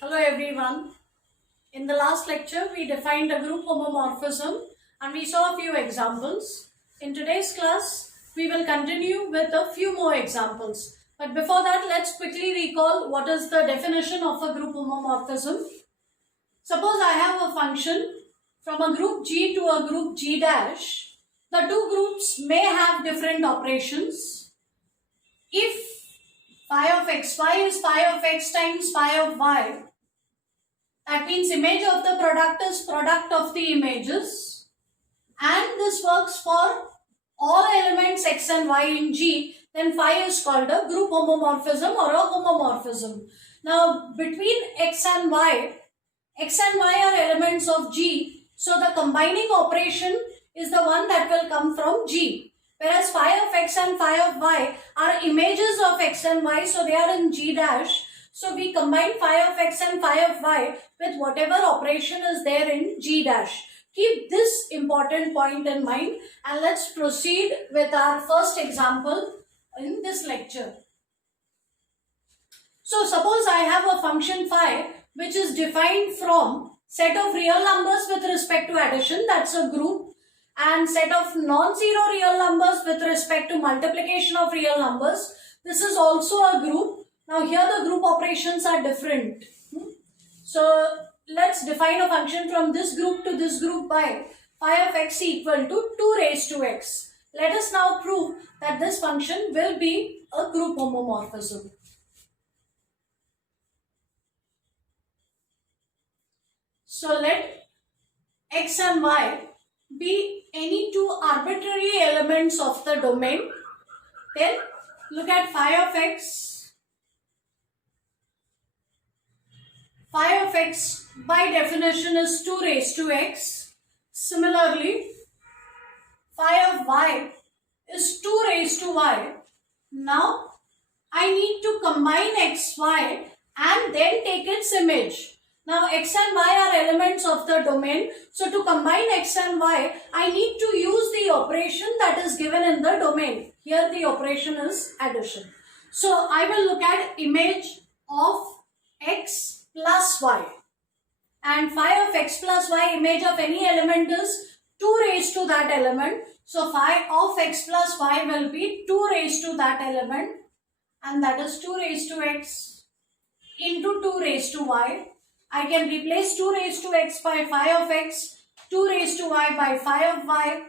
Hello everyone. In the last lecture, we defined a group homomorphism and we saw a few examples. In today's class, we will continue with a few more examples. But before that, let's quickly recall what is the definition of a group homomorphism. Suppose I have a function from a group G to a group G dash. The two groups may have different operations. If phi of xy is phi of x times phi of y, that means image of the product is product of the images, and this works for all elements x and y in G, then phi is called a group homomorphism or a homomorphism. Now between x and y are elements of G, so the combining operation is the one that will come from G. Whereas phi of x and phi of y are images of x and y, so they are in G dash. So we combine phi of x and phi of y with whatever operation is there in G dash. Keep this important point in mind and let's proceed with our first example in this lecture. So suppose I have a function phi which is defined from set of real numbers with respect to addition, that's a group, and set of non-zero real numbers with respect to multiplication of real numbers. This is also a group. Now here the group operations are different. So let's define a function from this group to this group by phi of x equal to 2 raised to x. Let us now prove that this function will be a group homomorphism. So let x and y be any two arbitrary elements of the domain. Then look at phi of x. Phi of x by definition is 2 raised to x. Similarly, phi of y is 2 raised to y. Now, I need to combine x, y and then take its image. Now, x and y are elements of the domain. So, to combine x and y, I need to use the operation that is given in the domain. Here, the operation is addition. So, I will look at image of x plus y. And phi of x plus y, image of any element is 2 raised to that element. So, phi of x plus y will be 2 raised to that element. And that is 2 raised to x into 2 raised to y. I can replace 2 raised to x by phi of x, 2 raised to y by phi of y.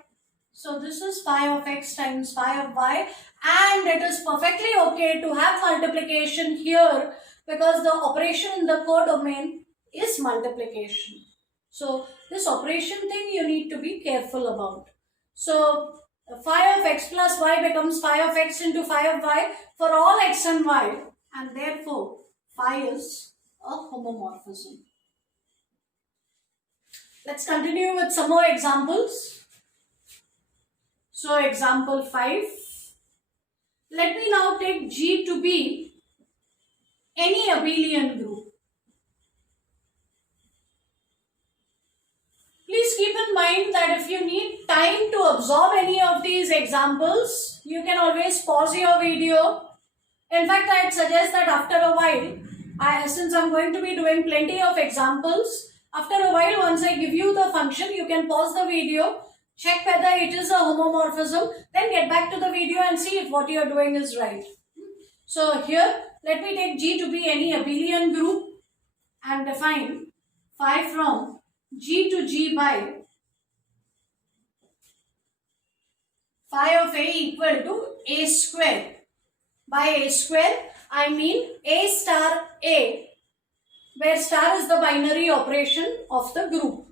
So this is phi of x times phi of y, and it is perfectly okay to have multiplication here because the operation in the codomain is multiplication. So this operation thing you need to be careful about. So phi of x plus y becomes phi of x into phi of y for all x and y, and therefore phi is a homomorphism. Let's continue with some more examples. So example 5. Let me now take G to be any abelian group. Please keep in mind that if you need time to absorb any of these examples, you can always pause your video. In fact, I'd suggest that after a while, since I'm going to be doing plenty of examples, after a while, once I give you the function, you can pause the video, check whether it is a homomorphism, then get back to the video and see if what you are doing is right. So here, let me take G to be any abelian group and define phi from G to G by phi of A equal to A square. By A square, I mean A star A, where star is the binary operation of the group.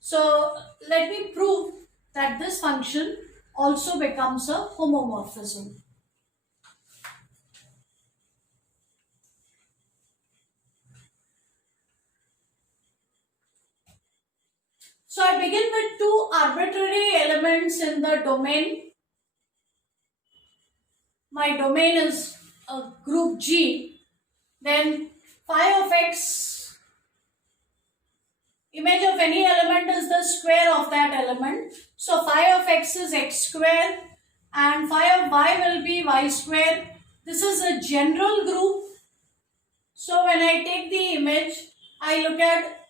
So let me prove that this function also becomes a homomorphism. So I begin with two arbitrary elements in the domain. My domain is a group G. Then phi of x, image of any element is the square of that element. So phi of x is x square and phi of y will be y square. This is a general group. So when I take the image, I look at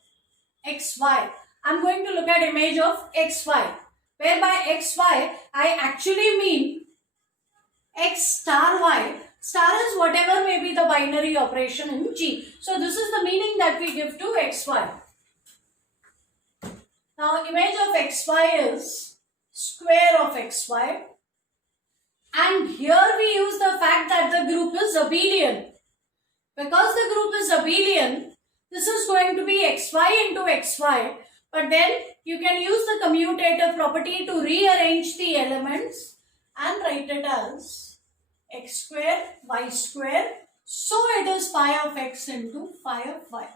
xy. I'm going to look at image of xy, whereby xy I actually mean x star y. Star is whatever may be the binary operation in G. So this is the meaning that we give to xy. Now image of xy is square of xy. And here we use the fact that the group is abelian. Because the group is abelian, this is going to be xy into xy. But then you can use the commutative property to rearrange the elements and write it as x square, y square. So it is phi of x into phi of y.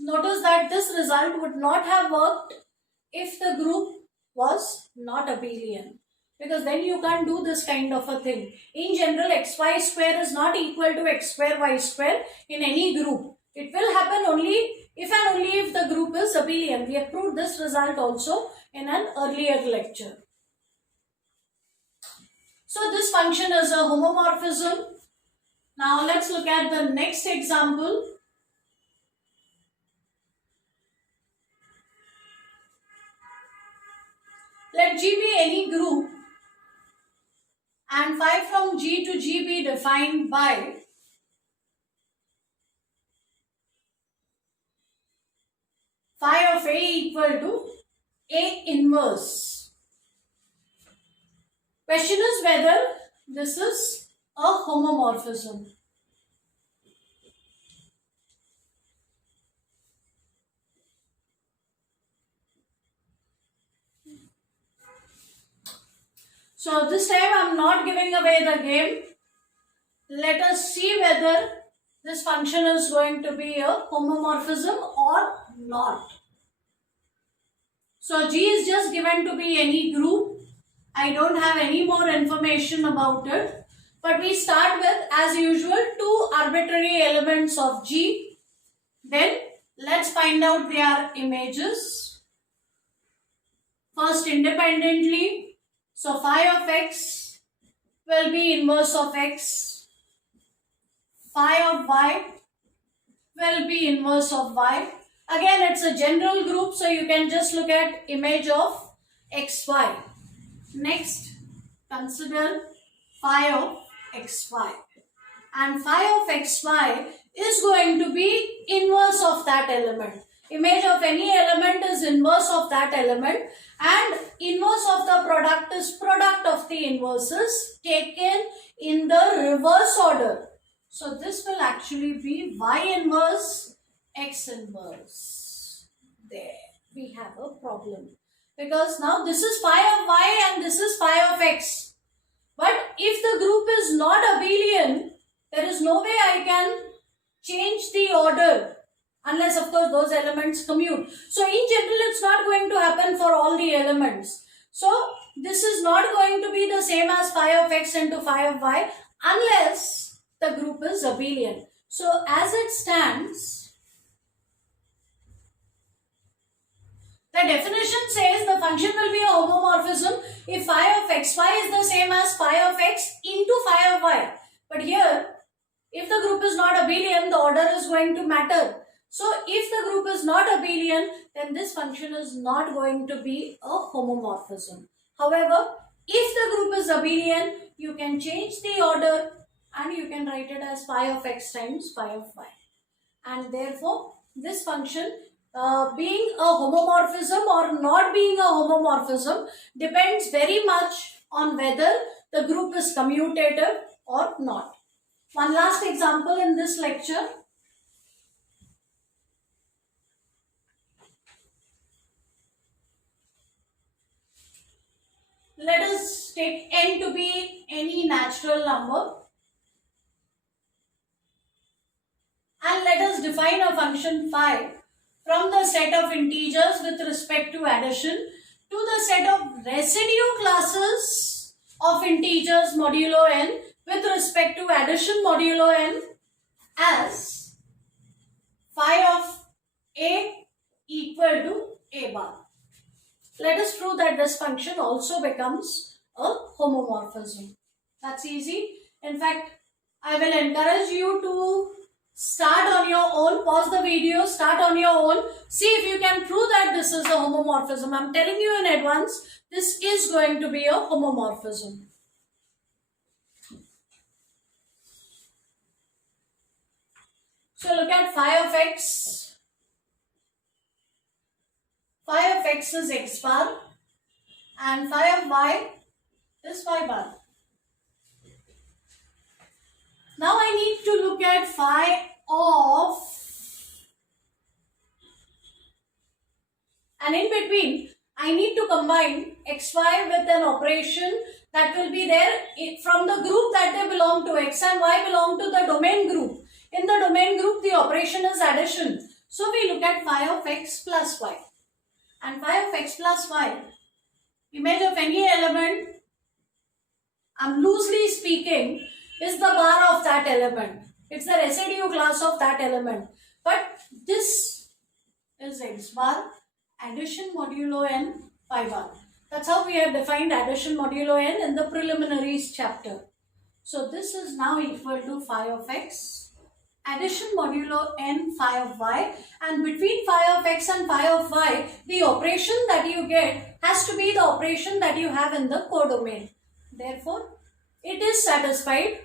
Notice that this result would not have worked if the group was not abelian. Because then you can't do this kind of a thing. In general, xy square is not equal to x square, y square in any group. It will happen only if and only if the group is abelian. We have proved this result also in an earlier lecture. So this function is a homomorphism. Now let's look at the next example. Let G be any group and phi from G to G be defined by phi of A equal to A inverse. Question is whether this is a homomorphism. So this time I am not giving away the game. Let us see whether this function is going to be a homomorphism or not. So G is just given to be any group. I don't have any more information about it. But we start with, as usual, two arbitrary elements of G. Then let's find out their images. First independently. So phi of x will be inverse of x. Phi of y will be inverse of y. Again, it's a general group, so you can just look at image of xy. Next, consider phi of xy. And phi of xy is going to be inverse of that element. Image of any element is inverse of that element, and inverse of the product is product of the inverses taken in the reverse order. So this will actually be y inverse, x inverse. There we have a problem. Because now this is phi of y and this is phi of x. But if the group is not abelian, there is no way I can change the order. Unless, of course, those elements commute. So, in general, it's not going to happen for all the elements. So, this is not going to be the same as phi of x into phi of y unless the group is abelian. So, as it stands, the definition says the function will be a homomorphism if phi of xy is the same as phi of x into phi of y. But here, if the group is not abelian, the order is going to matter. So, if the group is not abelian, then this function is not going to be a homomorphism. However, if the group is abelian, you can change the order and you can write it as phi of x times phi of y. And therefore, this function being a homomorphism or not being a homomorphism depends very much on whether the group is commutative or not. One last example in this lecture. Let us take n to be any natural number and let us define a function phi from the set of integers with respect to addition to the set of residue classes of integers modulo n with respect to addition modulo n as phi of a equal to a bar. Let us prove that this function also becomes a homomorphism. That's easy. In fact, I will encourage you to Start on your own, pause the video, start on your own, see if you can prove that this is a homomorphism. I'm telling you in advance, this is going to be a homomorphism. So look at phi of x. Phi of x is x bar and phi of y is y bar. Now I need to look at phi of, and in between I need to combine xy with an operation that will be there from the group that they belong to. X and y belong to the domain group. In the domain group the operation is addition. So we look at phi of x plus y. And phi of x plus y, image of any element, I'm loosely speaking, is the bar of that element. It's the residue class of that element. But this is x bar, addition modulo n, phi bar. That's how we have defined addition modulo n in the preliminaries chapter. So this is now equal to phi of x, addition modulo n phi of y, and between phi of x and phi of y, the operation that you get has to be the operation that you have in the codomain. Therefore, it is satisfied,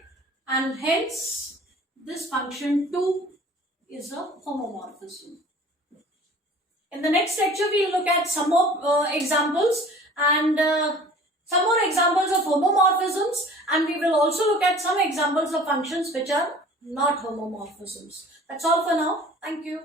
and hence this function 2 is a homomorphism. In the next lecture, we will look at some more examples and some more examples of homomorphisms, and we will also look at some examples of functions which are not homomorphisms. That's all for now. Thank you.